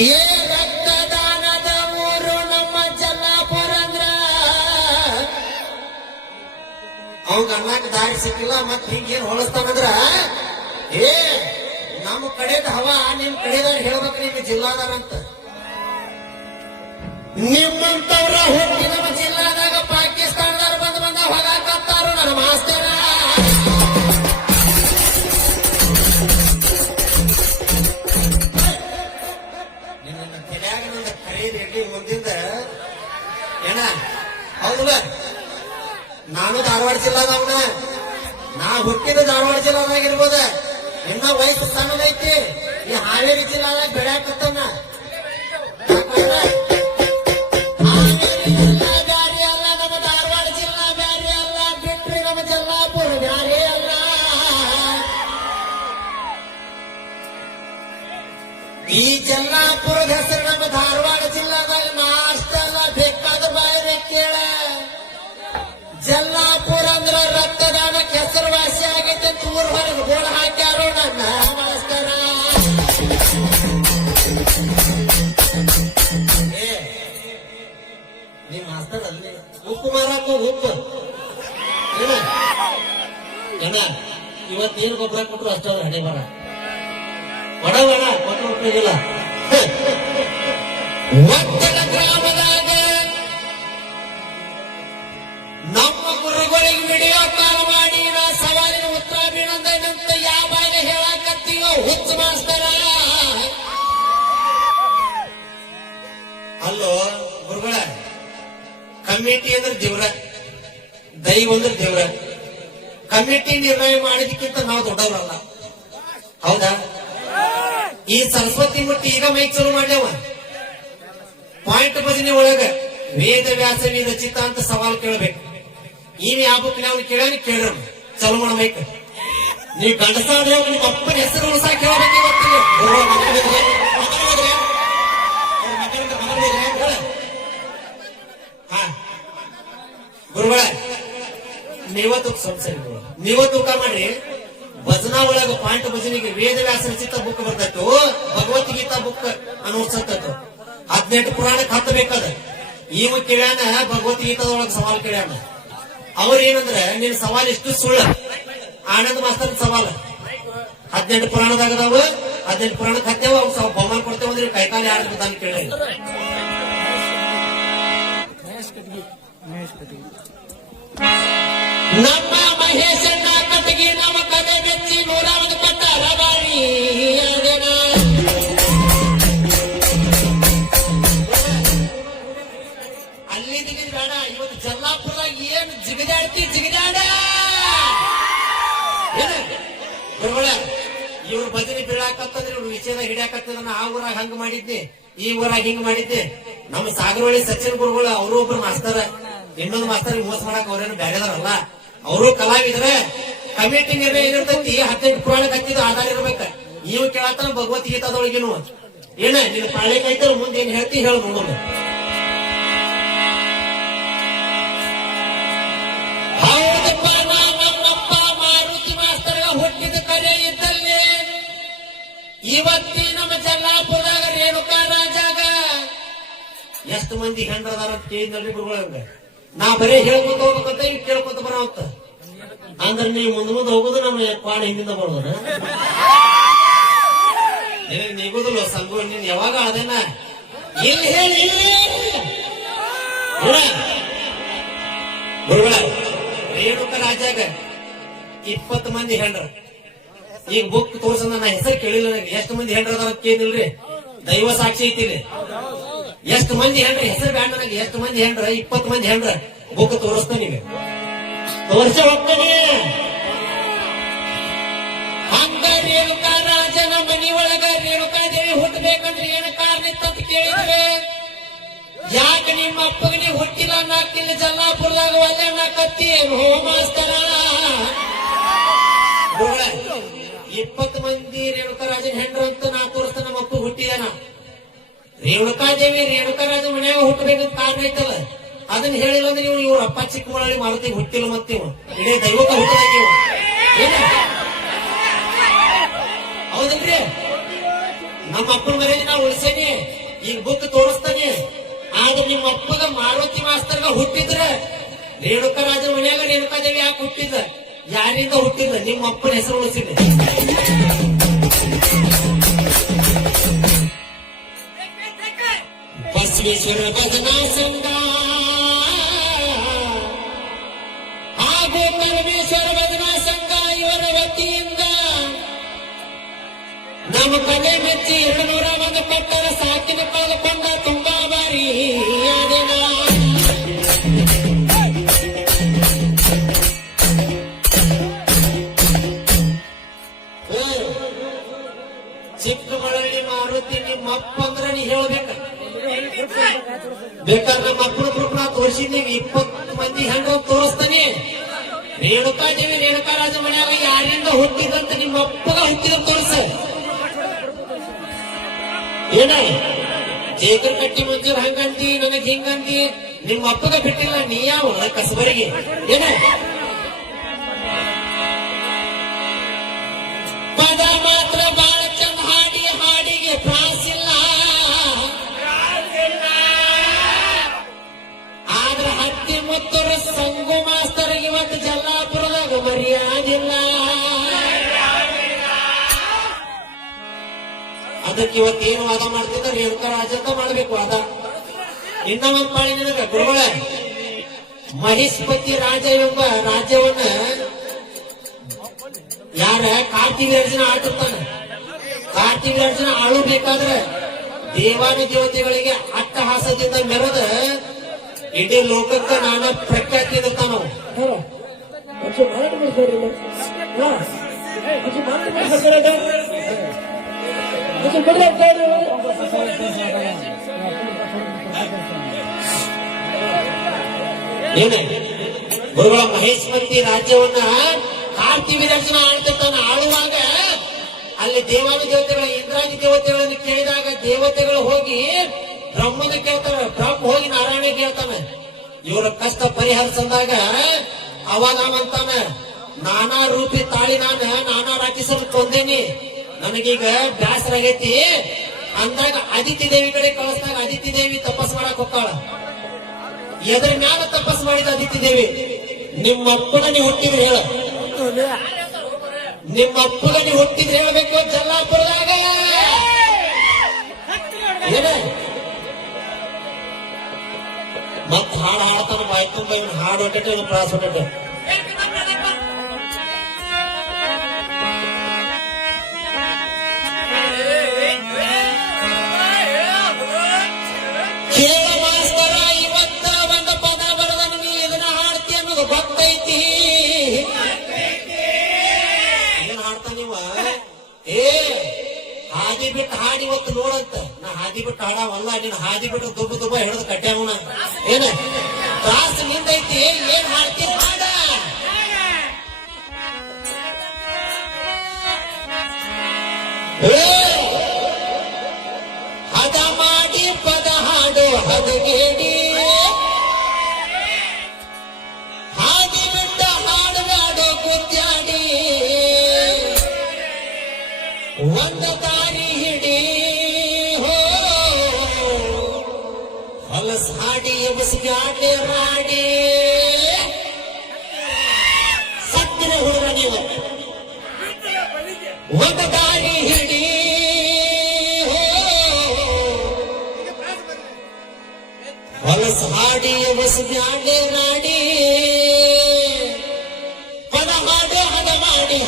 ಏ ರಕ್ತದಾನದ ಊರು ನಮ್ಮ ಜಲ್ಲಾಪುರ ಅಂದ್ರ ಅವಾಗ ಅನ್ನಕ್ ದಾರಿ ಸಿಕ್ಕಿಲ್ಲ ಮತ್ ಹಿಂಗೇನ್ ಹೊಳಸ್ತಾನಂದ್ರ ಏ ನಮ್ಮ ಕಡೆದ ಹವಾ ನಿಮ್ ಕಡೆದವ್ರು ಹೇಳ್ಬೇಕ್ರಿ ನಿಮ್ ಜಿಲ್ಲಾದಾರ ಅಂತ. ನಿಮ್ಮಂತವ್ರ ಹುಟ್ಟಿ ನಮ್ಮ ಜಿಲ್ಲಾದಾಗ ಪಾಕಿಸ್ತಾನದವ್ರು ಬಂದ ಹೊಗಾಕತ್ತಾರು ನನ್ನ ಮಾಸ್ತರ. ನಿನ್ನ ತಲೆಯಾಗ ನನ್ನ ಖರೀದಿ ಮುಂದಿಂದ ಏನ ಹೌದಲ್ಲ, ನಾನು ಧಾರವಾಡ ಜಿಲ್ಲಾದವನ, ನಾ ಹುಟ್ಟಿದ ಧಾರವಾಡ ಜಿಲ್ಲಾದಾಗ ಇರ್ಬೋದ, ಇನ್ನ ವಯಸ್ಸು ಸಣ್ಣದೈತಿ. ಈ ಹಾವೇರಿ ಜಿಲ್ಲಾದಾಗ ಬೆಳ್ಯಾಕತ್ತವನ. ಹಾವೇರಿ ಜಿಲ್ಲಾ ಬ್ಯಾರೆ ಅಲ್ಲ, ನಮ್ಮ ಧಾರವಾಡ ಜಿಲ್ಲಾ ಬ್ಯಾರೆ ಅಲ್ಲ, ಬಿಟ್ರಿ ನಮ್ಮ ಜಲ್ಲಾಪುರ ಬ್ಯಾರೆ ಅಲ್ಲ. ಈ ಜಲ್ಲಾಪುರದ ಹೆಸರು ನಮ್ಮ ಧಾರವಾಡ ಜಿಲ್ಲಾದಾಗ ನಾಷ್ಟಲ್ಲ, ಬೇಕಾದ ಬಾಯಿಗೆ ಕೇಳ. ಜಲ್ಲಾಪುರ ಅಂದ್ರ ರಕ್ತದಾನಕ್ಕೆ ಹೆಸರುವಾಸಿ ಆಗೈತೆ ಅಂತ ಊರ್ ಹೊರಗೆ ಬೋರ್ಡ್ ಹಾಕ್ಯಾರೋ ನನ್ನ ಮಾಸ್ತರ. ನೀವ್ ಮಾಸ್ತರ್ ಅಲ್ಲಿ ಉಪ್ಪು ಮಾರಾಕ ಉಪ್ಪು ಏನ ಇವತ್ತೇನು ಗೊಬ್ಬರ ಕೊಟ್ಟರು ಅಷ್ಟಾದ್ರೆ ಹಣೆ ಬರ ಒಡವಣ ಕೊಟ್ಟು ಉಪಯೋಗಿಲ್ಲ. ಒತ್ತಡ ಗ್ರಾಮದಾಗ ನಮ್ಮ ಗುರುಗಳಿಗೆ ವಿಡಿಯೋ ಕಾಲ್ ಮಾಡಿ ನಾ ಸವಾಲಿನ ಉತ್ತರ ಬೀಳಂದಂತ ಯಾವ ಬಾಯಿನ ಹೇಳಾಕತ್ತೀವೋ ಹುಚ್ಚ ಮಾಸ್ತರ. ಅಲ್ಲೋ ಗುರುಗಳ, ಕಮಿಟಿ ಅಂದ್ರೆ ದೇವ್ರ, ದೈವ ಅಂದ್ರೆ ದೇವ್ರ. ಕಮಿಟಿ ನಿರ್ಣಯ ಮಾಡಿದಕ್ಕಿಂತ ನಾವು ದೊಡ್ಡವರಲ್ಲ, ಹೌದಾ? ಈ ಸರಸ್ವತಿ ಮುಟ್ಟಿ ಈಗ ಮೈಕ್ ಚಲೋ ಮಾಡ್ಯಾವ. ಪಾಯಿಂಟ್ ಭಜನೆ ಒಳಗ ವೇದ ವ್ಯಾಸನಿ ರಚಿತ ಅಂತ ಸವಾಲ್ ಕೇಳಬೇಕು. ಇನ್ ಯಾವ ಬುಕ್ ಅವ್ನು ಕೇಳಿ ಕೇಳ್ರ ಚಲೋ ಮಾಡ ಮೈಕ್. ನೀವು ಗಂಡಸಾದ್ರೆ ನಿಮ್ಮ ಅಪ್ಪನ ಹೆಸರು ಉಳಿಸ ಕೇಳಬೇಕು. ಗುರುಗಳ, ನೀವತ್ತು ತೂಕ ಮಾಡ್ರಿ. ಭಜನಾ ಒಳಗ ಪಾಯಿಂಟ್ ಭಜನೆಗೆ ವೇದ ವ್ಯಾಸ ರಚಿತ ಬುಕ್ ಬರ್ತೈತು, ಭಗವದ್ಗೀತಾ ಬುಕ್ ಅನುಸತ್ತು. 18 ಪುರಾಣಕ್ಕೆ ಹತ್ತಬೇಕಾದ ಇವ ಕೇಳ್ಯಾನ ಭಗವದ್ಗೀತಾದೊಳಗ ಸವಾಲ್ ಕೇಳ್ಯಾನ. ಅವ್ರ ಏನಂದ್ರ ನಿನ್ ಸವಾಲ್ ಎಷ್ಟು ಸುಳ್ಳು. ಆನಂದ ಮಾಸ್ತರ್ ಸವಾಲ 18 ಪುರಾಣದಾಗ ಅದಾವ, 18 ಪುರಾಣಕ್ಕೆ ಹತ್ತೇವ, ಅವ್ ಬಹುಮಾನ ಕೊಡ್ತೇವ ಅಂದ್ರೆ ಕೈಕಾಲಿ ಯಾರು ತಾನು ಕೇಳ. ನಮ್ಮ ಮಹೇಶಣ್ಣ ಕಟಗಿ ನಮ್ಮ ಕಲೆ ಬೆಚ್ಚಿ 101 ಪಟ್ಟ ರಬಾರಿ ಅಲ್ಲಿ ದಿಗಿದ್ ಬೇಡ. ಇವತ್ತು ಜಲ್ಲಾಪುರದಾಗ ಏನು ಜಿಗಿದಾಡ್ತಿ ಜಿಗಿದಾಡ ಗುರುಗಳ. ಇವ್ರು ಭಜನೆ ಬೀಳಾಕತ್ತಂದ್ರೆ ಇವ್ರು ವಿಷಯದ ಹಿಡಿಯಾಕತ್ತದ. ಆ ಊರಾಗ ಹಂಗ ಮಾಡಿದ್ದೆ, ಈ ಊರಾಗ ಹಿಂಗ್ ಮಾಡಿದ್ದೆ. ನಮ್ಮ ಸಾಗರವಳ್ಳಿ ಸಚಿನ್ ಗುರುಗಳು ಅವರು ಒಬ್ರು ಮಾಸ್ತರ, ಇನ್ನೊಂದು ಮಾಸ್ತರ್ ಮೋಸ ಮಾಡಕ್ ಅವ್ರೇನು ಬೇರೆದಾರಲ್ಲ, ಅವರು ಕಲಾವಿದ್ರ. ಕಮಿಟಿ ನಿರ್ಣಯ ಏನಿರ್ತೈತಿ 18 ಪುರಾಣಕ್ಕೆ ಹತ್ತಿದ ಆಧಾರ ಇರ್ಬೇಕ. ನೀವು ಕೇಳತ್ತಾನ ಭಗವದ್ಗೀತಾದೊಳಗೇನು ಏನ ನೀನು ಪಾಳೆ ಕೈತಾರ ಮುಂದೆ ಏನ್ ಹೇಳ್ತಿ ಹೇಳ ನೋಡೋದು. ಹೌದಪ್ಪ, ನಮ್ಮಪ್ಪ ಮಾರುತಿ ಮಾಸ್ತರ ಹುಟ್ಟಿದ ಕರೆ ಇದ್ದಲ್ಲಿ ಇವತ್ತಿ ನಮ್ಮ ಜಲ್ಲಾಪುರದಾಗ ರೇಣುಕಾ ರಾಜಾಗ ಎಷ್ಟು ಮಂದಿ ಹೆಂಡ್ರದಾರ ಅಂತ ಕೇಳಿದ್ರಿ ಗುರುಗಳ. ನಾ ಬರೀ ಹೇಳ್ಕೊತ ಹೋಗ್ಬೇಕಂತ ಈಗ ಕೇಳ್ಕೊತ ಬರೋಂತ ಅಂದ್ರೆ ನೀವು ಮುಂದೆ ಹೋಗುದು ನಮ್ಮ ಪಾಣ ಹಿಂದಿಂದ ಬರೋದ ನೀಗುದಿಲ್ಲ ಸಂಗು. ನೀನ್ ಯಾವಾಗ ಅದೇನ ಇಲ್ಲಿ ಹೇಳಿ ಗುರುಗಳ. ರೇಣುಕ ರಾಜಾಗ 20 ಮಂದಿ ಹೆಂಡ್ರ. ಈಗ ಬುಕ್ ತೋರ್ಸ ನನ್ನ ಹೆಸರು ಕೇಳಿಲ್ಲ. ನನಗೆ ಎಷ್ಟು ಮಂದಿ ಹೆಂಡ್ರದಾರ ಕೇಳಿಲ್ರಿ, ದೈವ ಸಾಕ್ಷಿ ಐತಿರಿ. ಎಷ್ಟು ಮಂದಿ ಹೆಂಡ್ರ ಹೆಸರು ಬ್ಯಾಡ ನನಗೆ. ಎಷ್ಟು ಮಂದಿ ಹೆಂಡ್ರ? 20 ಮಂದಿ ಹೆಂಡ್ರ. ಬುಕ್ ತೋರಿಸ್ತಾ ನೀವೆ ತೋರ್ಸ ಹೋಗ್ತಾನೆ. ಹಂಗ ರೇಣುಕಾ ರಾಜನ ಮನಿ ಒಳಗ ರೇಣುಕಾದೇವಿ ಹುಟ್ಟಬೇಕಂದ್ರೆ ಏನು ಕಾರಣ ಇತ್ತಂತ ಕೇಳಿದ್ರೆ, ಯಾಕೆ ನಿಮ್ಮ ಅಪ್ಪಗನಿ ಹುಟ್ಟಿಲ್ಲ ನಾಕಿಲ್ಲ ಜಲ್ಲಾಪುರದಾಗ ಒಳ್ಳೆ ನಾಕತ್ತಿ ಹೋ ಮಾಸ್ತರ. 20 ಮಂದಿ ರೇಣುಕಾ ರಾಜನ ಹೆಂಡ್ರು ಅಂತ ನಾ ತೋರಿಸ್ತಾ. ನಮ್ಮ ಅಪ್ಪ ಹುಟ್ಟಿದಾನ. ರೇಣುಕಾದೇವಿ ರೇಣುಕರಾಜ ಮನ್ಯಾಗ ಹುಟ್ಟಬೇಕಂತ ಕಾರಣ ಐತಲ್ಲ, ಅದನ್ನ ಹೇಳಿಲ್ಲ ಅಂದ್ರೆ ನೀವು ಇವ್ರ ಅಪ್ಪ ಚಿಕ್ಕಮಳಳ್ಳಿ ಮಾರುತಿ ಹುಟ್ಟಿಲ್ಲ. ಮತ್ತೆ ಇಡೀ ದೈವಕ ಹುಟ್ಟದಾಗ ಹೌದಲ್ರಿ? ನಮ್ಮ ನಮ್ಮ ಅಪ್ಪನ ಮರ್ಯಾದೆ ನಾ ಉಳಿಸೇನಿ, ಈಗ ಬುಕ್ ತೋರಿಸ್ತಾನೆ. ಆದ್ರೆ ನಿಮ್ಮ ಅಪ್ಪಗ ಮಾರುತಿ ಮಾಸ್ತರ್ಗ ಹುಟ್ಟಿದ್ರ ರೇಣುಕರಾಜನ ಮನ್ಯಾಗ ರೇಣುಕಾದೇವಿ ಯಾಕೆ ಹುಟ್ಟಿಲ್ಲ? ಯಾರಿಂದ ಹುಟ್ಟಿಲ್ಲ? ನಿಮ್ಮ ಅಪ್ಪನ ಹೆಸರು ಉಳಿಸಿದೆ. ಬಸವೇಶ್ವರ ಭಜನಾ ಸಂಘ ಹಾಗೂ ಪರಮೇಶ್ವರ ಭಜನಾ ಸಂಘ ಇವರ ವತಿಯಿಂದ ನಮ್ಮ ಕಲೆ ಮೆಚ್ಚಿ 201 ಕೊಟ್ಟರ ಸಾಕಿನ ಕಳೆದುಕೊಂಡ ತುಂಬಾ ಬಾರಿ ಚಿಕ್ಕಮಳಳ್ಳಿ ಮಾರುತಿ ನಿಮ್ಮಪ್ಪ ಅಂದ್ರೆ ನೀ ಹೇಳ್ಬೇಕ. ಬೇಕಾದ್ರೆ ನಮ್ಮ ಅಪ್ಪನ ಗ್ರೂಪ್ ನಾ ತೋರಿಸಿದ್ದೀವಿ. 20 ಮಂದಿ ಹೆಂಗ ತೋರಿಸ್ತಾನೆ. ರೇಣುಕಾದೇವಿ ರೇಣುಕಾರಾಜ ಮನ್ಯಾಗ ಯಾರಿಂದ ಹುಟ್ಟಿದಂತ ನಿಮ್ಮ ಅಪ್ಪಗ ಹುಟ್ಟಿದ ತೋರಿಸ. ಏನ ಜೇಕರ್ ಕಟ್ಟಿ ಮುಂಜಾನೆ ಹಂಗಂತಿ, ನನಗ್ ಹಿಂಗಂತಿ. ನಿಮ್ಮ ಅಪ್ಪಗ ಬಿಟ್ಟಿಲ್ಲ, ನೀ ಯಾವ ಕಸಬರಿಗೆ ಏನ ಪದ ಮಾತ್ರ ಬಾಳ ಚಂದ ಹಾಡಿ, ಹಾಡಿಗೆ ಪ್ರಾಸಿಲ್ಲ. ಆದ್ರ ಹತ್ತಿ ಮುತ್ತೂರ ಸಂಗು ಮಾಸ್ತರಿಗೆ ಇವತ್ತು ಜಲ್ಲಾಪುರದಾಗ ಮರ್ಯಾದಿಲ್ಲ. ಅದಕ್ಕೆ ಇವತ್ತೇನು ವಾದ ಮಾಡ್ತಿದ್ದ ರೇಣುಕರಾಜ ಅಂತ ಮಾಡ್ಬೇಕು ವಾದ. ಇನ್ನ ಒಂದ್ ಪಾಳಿ ನಿನಗ ಗುರುಗಳ ಮಹಿಷ್ಪತಿ ರಾಜ ಎಂಬ ರಾಜ್ಯವನ್ನ ಯಾರ ಕಾರ್ತಿವೀರ್ಜನ ಆಟಿರ್ತಾನೆ. ಕಾರ್ತಿವೀರ್ಜನ ಆಳು ಬೇಕಾದ್ರೆ ದೇವಾನು ದೇವತೆಗಳಿಗೆ ಅಟ್ಟಹಾಸದಿಂದ ಮೆರೆದ ಇಡೀ ಲೋಕಕ್ಕೆ ನಾನಾ ಪ್ರಖ್ಯಾತಿ ಇರ್ತಾನ. ಏನೇ ಗುರುಗಳ ಮಹೇಶ್ವತಿ ರಾಜ್ಯವನ್ನ ಕಾರ್ತಿವೀರ್ಜನ ಆಳ್ತಿರ್ತಾನ. ಆಳುವಾಗ ಅಲ್ಲಿ ದೇವಾನು ದೇವತೆಗಳ ಇಂದ್ರಾದಿ ದೇವತೆಗಳನ್ನು ಕೇಳಿದಾಗ ದೇವತೆಗಳು ಹೋಗಿ ಬ್ರಹ್ಮನ ಕೇಳ್ತಾನೆ. ಬ್ರಹ್ಮ ಹೋಗಿ ನಾರಾಯಣ ಕೇಳ್ತಾನೆ. ಇವರ ಕಷ್ಟ ಪರಿಹರಿಸಿದಾಗ ಅವಾಗ ಅವಂತಾನ, ನಾನಾ ರೂಪಿ ತಾಳಿ ನಾನಾ ರಾಕ್ಷಸರು ಕೊಂದೇನಿ, ನನಗೀಗ ಬ್ಯಾಸರ ಆಗೈತಿ ಅಂದಾಗ ಅದಿತಿ ದೇವಿ ಕಡೆ ಕಳಿಸಿದಾಗ ಅದಿತಿ ದೇವಿ ತಪಸ್ ಮಾಡಕ್ ಹೋಗ್ತಾಳ. ಎದ್ರ ಮ್ಯಾಲ ತಪಸ್ ಮಾಡಿದ ಅದಿತಿ ದೇವಿ, ನಿಮ್ಮ ಅಪ್ಪನ ನೀವು ಹುಟ್ಟಿದ್ರೆ ಹೇಳ, ನಿಮ್ಮ ಅಪ್ಪನ ನೀವು ಹುಟ್ಟಿದ್ರೆ ಹೇಳ್ಬೇಕು ಜಲ್ಲಾಪುರದಾಗ ಏನ ಮತ್ ಹಾಡು ಹಾಡ್ತಾನ. ಬಾಯ್ ತುಂಬ ಇವನು ಹಾಡು ಹೊಟ್ಟೆ ಇವನು ಪ್ರಾಸ ಹೊಟ್ಟೆ. ಕೇಳ ಮಾಸ್ತರ, ಇವತ್ತ ಒಂದು ಪದ ಬರದ ನೀ ಇದನ್ನ ಹಾಡ್ತಿ ಅನ್ನೋದು ಗೊತ್ತೈತಿ. ಏನ್ ಹಾಡ್ತಾನ ನೀವ? ಹಾದಿ ಬಿಟ್ಟು ಹಾಡಿ ಇವತ್ತು ನೋಡಂತ. ನಾ ಹಾದಿ ಬಿಟ್ಟು ಹಾಡವಲ್ಲ, ನೀನ್ ಹಾದಿ ಬಿಟ್ಟು ದುಬ್ಬ ಹಿಡಿದು ಕಟ್ಟ್ಯಾವನ. ಏನ ಕ್ಲಾಸ್ ನಿಂದೈತಿ, ಏನ್ ಹಾಡ್ತಿ ಹಾಡ. ಹದ ಮಾಡಿ ಪದ ಹಾಡು ಹದಗೇಡಿ, ಹಾದಿ ಬಿಟ್ಟ ಹಾಡುಗಾಡು ಗುದ್ದಾಡಿ, ಒಂದು ದಾರಿ ಹಿಡಿ ಹೋ ಹೊಲಸ್ ಹಾಡಿ ಎಬಸ್ಗಾಡೆ ರಾಡಿ. ಸತ್ತಿರ ಹುಡುಗ ನೀವು, ಒಂದು ದಾರಿ ಹಿಡಿ ಹೊಲಸ್ ಹಾಡಿ ಎಬಸ್ಗಾಡೆ ರಾಡಿ, ಪದ ಹಾಡು ಹದ ಮಾಡಿ